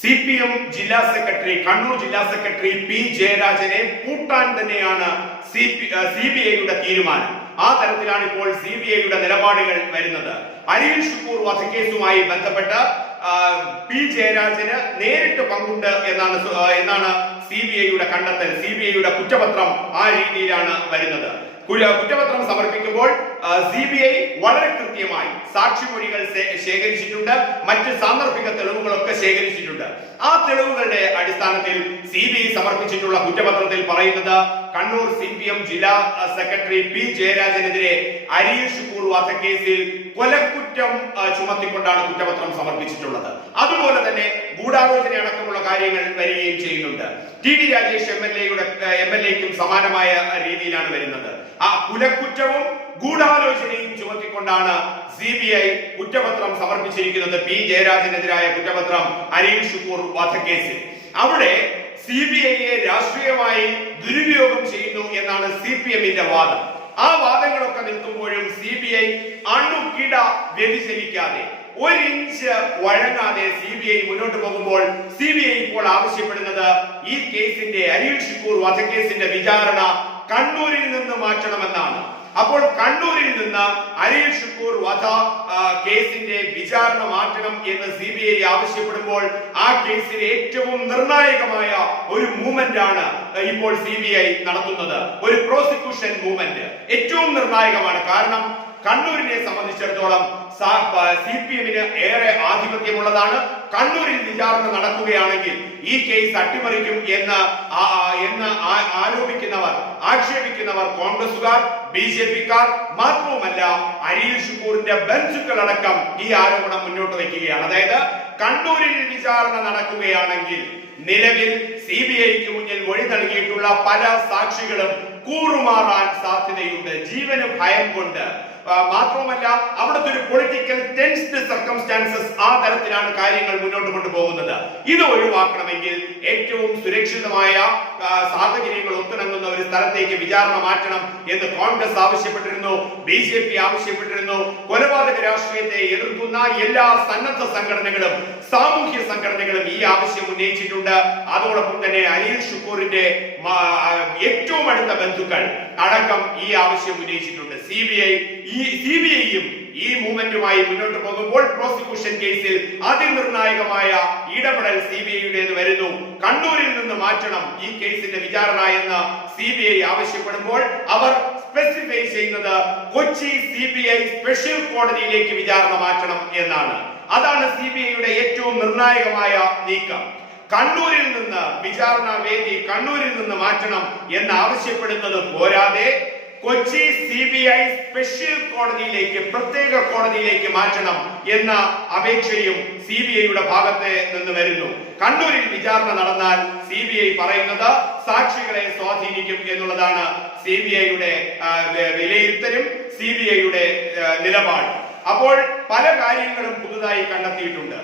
C P M ജില്ലാ secretary Kannur ജില്ലാ secretary P ജയരാജനെ പൂട്ടാൻ തന്നെയാണ് സി ബി ഐയുടെ തീരുമാനം. ആ തരത്തിലാണ് ഇപ്പോൾ സി ബി ഐയുടെ നിലപാടുകൾ വരുന്നത്. അനിൽ ഷുക്കൂർ വധക്കേസുമായി ബന്ധപ്പെട്ട് പി ജയരാജന് നേരിട്ട് പങ്കുണ്ട് എന്നാണ് എന്നാണ് സി ബി ഐയുടെ കണ്ടെത്തൽ സി ബി ഐയുടെ കുറ്റപത്രം ആ രീതിയിലാണ് വരുന്നത്. കുറ്റപത്രം സമർപ്പിക്കുമ്പോൾ സി ബി ഐ വളരെ കൃത്യമായി സാക്ഷിമൊഴികൾ മൊഴികൾ ശേഖരിച്ചിട്ടുണ്ട്. മറ്റ് സാന്ദർഭിക തെളിവുകളൊക്കെ ശേഖരിച്ചിട്ടുണ്ട്. ആ തെളിവുകളുടെ അടിസ്ഥാനത്തിൽ സി ബി ഐ സമർപ്പിച്ചിട്ടുള്ള കുറ്റപത്രത്തിൽ പറയുന്നത് കണ്ണൂർ സി പി എം ജില്ലാ സെക്രട്ടറി പി ജയരാജനെതിരെ അരീഷ് ഷുക്കൂർ വധക്കേസിൽ കൊലക്കുറ്റം ചുമത്തിക്കൊണ്ടാണ് കുറ്റപത്രം സമർപ്പിച്ചിട്ടുള്ളത്. അതുപോലെ തന്നെ ഗൂഢാലോചന അടക്കമുള്ള കാര്യങ്ങൾ വരികയും ചെയ്യുന്നുണ്ട്. T D Rajesh M L എയുടെ എം എൽ എക്കും സമാനമായ രീതിയിലാണ് വരുന്നത്. ആ കുലക്കുറ്റവും ഗൂഢാലോചനയും ചുമത്തിക്കൊണ്ടാണ് സി ബി ഐ കുറ്റപത്രം സമർപ്പിച്ചിരിക്കുന്നത് പി ജയരാജനെതിരായ കുറ്റപത്രം അരീഷ് ഷുക്കൂർ വധക്കേസിൽ അവിടെ സി ബി ഐയെ രാഷ്ട്രീയമായി ദുരുപയോഗം ചെയ്യുന്നു എന്നാണ് സി പി എമ്മിന്റെ വാദം. ആ വാദങ്ങളൊക്കെ നിൽക്കുമ്പോഴും സി ബി ഐ അണുകിട വ്യതിചലിക്കാതെ ഒരു ഇഞ്ച് വഴങ്ങാതെ സി ബി ഐ മുന്നോട്ട് പോകുമ്പോൾ സി ബി ഐ ഇപ്പോൾ ആവശ്യപ്പെടുന്നത് ഈ കേസിന്റെ അനിൽ ഷിക്കൂർ വധക്കേസിന്റെ വിചാരണ കണ്ണൂരിൽ നിന്ന് മാറ്റണമെന്നാണ്. അപ്പോൾ കണ്ണൂരിൽ നിന്ന് അനിൽ ഷുക്കൂർ വധ കേസിന്റെ വിചാരണ മാറ്റണം എന്ന് സി ബി ഐ ആവശ്യപ്പെടുമ്പോൾ ആ കേസിൽ ഏറ്റവും നിർണായകമായ ഒരു മൂവ്മെന്റ് ആണ് ഇപ്പോൾ സി ബി ഐ നടത്തുന്നത്. ഒരു പ്രോസിക്യൂഷൻ മൂവ്മെന്റ് ഏറ്റവും നിർണായകമാണ്. കാരണം കണ്ണൂരിനെ സംബന്ധിച്ചിടത്തോളം സി പി എമ്മിന് ഏറെ ആധിപത്യമുള്ളതാണ്. കണ്ണൂരിൽ വിചാരണ നടക്കുകയാണെങ്കിൽ ഈ കേസ് അട്ടിമറിക്കും എന്ന് എന്ന് ആരോപിക്കുന്നവർ ആക്ഷേപിക്കുന്നവർ കോൺഗ്രസുകാർ ബി ജെ പിക്കാർ മാത്രവുമല്ല അനിൽ ഷുക്കൂറിന്റെ ബന്ധുക്കളടക്കം ഈ ആരോപണം മുന്നോട്ട് വയ്ക്കുകയാണ്. അതായത് കണ്ണൂരിൽ വിചാരണ നടക്കുകയാണെങ്കിൽ നിലവിൽ സി ബി ഐക്ക് മുന്നിൽ മൊഴി നൽകിയിട്ടുള്ള പല സാക്ഷികളും കൂറുമാറാൻ സാധ്യതയുണ്ട്. ജീവന് ഭയം കൊണ്ട്. മാത്രവുമല്ല അവിടുത്തെ ഒരു പൊളിറ്റിക്കൽ ടെൻസ്ഡ് സർക്കംസ്റ്റാൻസസ് ആ തരത്തിലാണ് കാര്യങ്ങൾ മുന്നോട്ട് കൊണ്ടുപോകുന്നത്. ഇത് ഒഴിവാക്കണമെങ്കിൽ സുരക്ഷിതമായ സാഹചര്യങ്ങൾ ഒത്തിണങ്ങുന്ന ഒരു സ്ഥലത്തേക്ക് വിചാരണ മാറ്റണം എന്ന് കോൺഗ്രസ് ആവശ്യപ്പെട്ടിരുന്നു ബി ജെ പി ആവശ്യപ്പെട്ടിരുന്നു. കൊലപാതക രാഷ്ട്രീയത്തെ എതിർക്കുന്ന എല്ലാ സന്നദ്ധ സംഘടനകളും സാമൂഹ്യ സംഘടനകളും ഈ ആവശ്യം ഉന്നയിച്ചിട്ടുണ്ട്. അതോടൊപ്പം തന്നെ അനിൽ ഷുക്കൂറിന്റെ ഏറ്റവും അടുത്ത ബന്ധുക്കൾ അടക്കം ഈ ആവശ്യം ഉന്നയിച്ചിട്ടുണ്ട്. സി ബി ഐ ഈ സി ബി ഐയും ഈ മൂവ്മെന്റുമായി മുന്നോട്ട് പോകുമ്പോൾ പ്രോസിക്യൂഷൻ കേസിൽ അതിനിർണായകമായ ഇടപെടൽ സി ബി ഐയുടേത് വരുന്നു. കണ്ണൂരിൽ നിന്ന് മാറ്റണം ഈ കേസിന്റെ വിചാരണ എന്ന് സി ബി ഐ ആവശ്യപ്പെടുമ്പോൾ അവർ സ്പെസിഫൈ ചെയ്യുന്നത് Kochi C B I special കോടതിയിലേക്ക് വിചാരണ മാറ്റണം എന്നാണ്. അതാണ് സി ബി ഐയുടെ ഏറ്റവും നിർണായകമായ നീക്കം. കണ്ണൂരിൽ നിന്ന് വിചാരണ വേദി കണ്ണൂരിൽ നിന്ന് മാറ്റണം എന്ന് ആവശ്യപ്പെടുന്നത് പോരാതെ Kochi C B I special കോടതിയിലേക്ക് പ്രത്യേക കോടതിയിലേക്ക് മാറ്റണം എന്ന അപേക്ഷയും സി ബി ഐയുടെ ഭാഗത്ത് നിന്ന് വരുന്നു. കണ്ണൂരിൽ വിചാരണ നടന്നാൽ സി ബി ഐ പറയുന്നത് സാക്ഷികളെ സ്വാധീനിക്കും എന്നുള്ളതാണ് സി ബി ഐയുടെ വിലയിരുത്തലും സി ബി ഐയുടെ നിലപാട്. അപ്പോൾ പല കാര്യങ്ങളും പുതുതായി കണ്ടെത്തിയിട്ടുണ്ട്.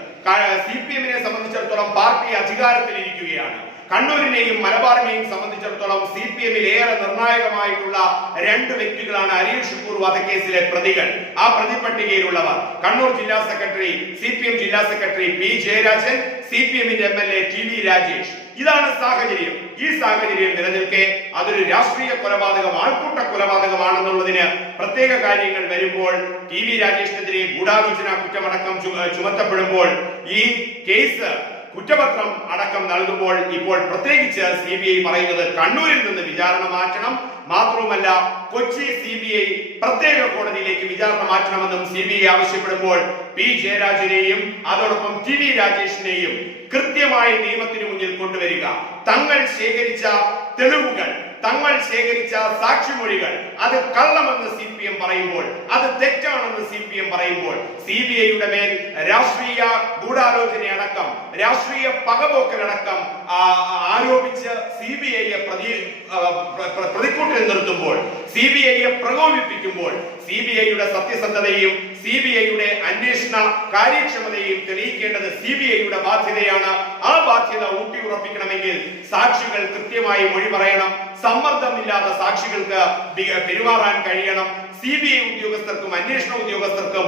സി പി എമ്മിനെ സംബന്ധിച്ചിടത്തോളം പാർട്ടി അധികാരത്തിലിരിക്കുകയാണ്. കണ്ണൂരിനെയും മലബാറിനെയും സംബന്ധിച്ചിടത്തോളം സി പി എമ്മിൽ ഏറെ നിർണായകമായിട്ടുള്ള രണ്ട് വ്യക്തികളാണ് അരീഷ് ഷുക്കൂർ വധക്കേസിലെ പ്രതികൾ. ആ പ്രതിപട്ടികയിലുള്ളവർ കണ്ണൂർ ജില്ലാ സെക്രട്ടറി സി ജില്ലാ secretary P Jayarajan C P എമ്മിന്റെ M L A T V Rajesh. ഇതാണ് സാഹചര്യം. ഈ സാഹചര്യം നിലനിൽക്കെ അതൊരു രാഷ്ട്രീയ കൊലപാതകം ആൾക്കൂട്ട കൊലപാതകമാണെന്നുള്ളതിന് പ്രത്യേക കാര്യങ്ങൾ വരുമ്പോൾ ടി വി രാജേഷിനെതിരെ ഗൂഢാലോചന കുറ്റമടക്കം ചുമത്തപ്പെടുമ്പോൾ ഈ കേസ് കുറ്റപത്രം അടക്കം നൽകുമ്പോൾ ഇപ്പോൾ പ്രത്യേകിച്ച് സി ബി ഐ പറയുന്നത് കണ്ണൂരിൽ നിന്ന് വിചാരണ മാറ്റണം. മാത്രവുമല്ല കൊച്ചി സി ബി ഐ പ്രത്യേക കോടതിയിലേക്ക് വിചാരണ മാറ്റണമെന്നും സി ബി ഐ ആവശ്യപ്പെടുമ്പോൾ പി ജയരാജനെയും അതോടൊപ്പം ടി വി രാജേഷിനെയും കൃത്യമായി നിയമത്തിന് മുന്നിൽ കൊണ്ടുവരിക. തങ്ങൾ ശേഖരിച്ച തെളിവുകൾ തങ്ങൾ ശേഖരിച്ച സാക്ഷിമൊഴികൾ. അത് കള്ളമെന്ന് സി പി എം പറയുമ്പോൾ അത് തെറ്റാണെന്ന് സി പി എം പറയുമ്പോൾ സി ബി ഐയുടെ മേൽ രാഷ്ട്രീയ ഗൂഢാലോചനയടക്കം രാഷ്ട്രീയ പകപോക്കലടക്കം ആരോപിച്ച് സി ബി ഐയെ പ്രതി പ്രതിക്കൂട്ടിൽ നിർത്തുമ്പോൾ സി ബി ഐയെ പ്രകോപിപ്പിക്കുമ്പോൾ സി ബി ഐയുടെ സത്യസന്ധതയും സി ബി ഐയുടെ അന്വേഷണ കാര്യക്ഷമതയും തെളിയിക്കേണ്ടത് സി ബി ഐയുടെ ബാധ്യതയാണ്. ആ ബാധ്യത ഊട്ടിയുറപ്പിക്കണമെങ്കിൽ സാക്ഷികൾ കൃത്യമായി മൊഴി പറയണം. സമ്മർദ്ദമില്ലാത്ത സാക്ഷികൾക്ക് പെരുമാറാൻ കഴിയണം. സി ബി ഐ ഉദ്യോഗസ്ഥർക്കും അന്വേഷണ ഉദ്യോഗസ്ഥർക്കും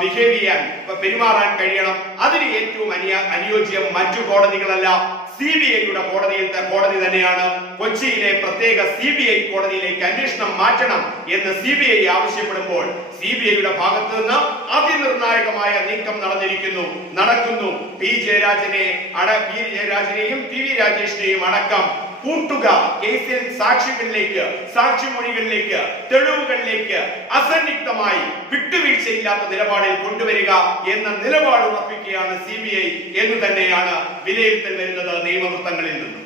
ബിഹേവ് ചെയ്യാൻ പെരുമാറാൻ കഴിയണം. അതിന് ഏറ്റവും അനിയ അനുയോജ്യം മറ്റു കോടതികളല്ല. സി ബി ഐയുടെ കോടതിയിൽ കോടതി തന്നെയാണ്. കൊച്ചിയിലെ പ്രത്യേക സി ബി ഐ കോടതിയിലേക്ക് അന്വേഷണം മാറ്റണം എന്ന് സി ബി ഐ ആവശ്യപ്പെടുമ്പോൾ സി ബി ഐയുടെ ഭാഗത്ത് നിന്ന് അതിനിർണായകമായ നീക്കം നടന്നിരിക്കുന്നു. നടക്കുന്നു. പി ജയരാജനെ അട പി ജയരാജനെയും ടി വി രാജേഷിനെയും അടക്കം കൂട്ടുക കേസിൽ സാക്ഷികളിലേക്ക് സാക്ഷിമൊഴികളിലേക്ക് തെളിവുകളിലേക്ക് അസന്നിഗ്ധമായി വിട്ടുവീഴ്ചയില്ലാത്ത നിലപാടിൽ കൊണ്ടുവരിക എന്ന നിലപാട് ഉറപ്പിക്കുകയാണ് സി ബി ഐ എന്ന് തന്നെയാണ് വിലയിരുത്തൽ വരുന്നത് നിയമവൃത്തങ്ങളിൽ നിന്നും.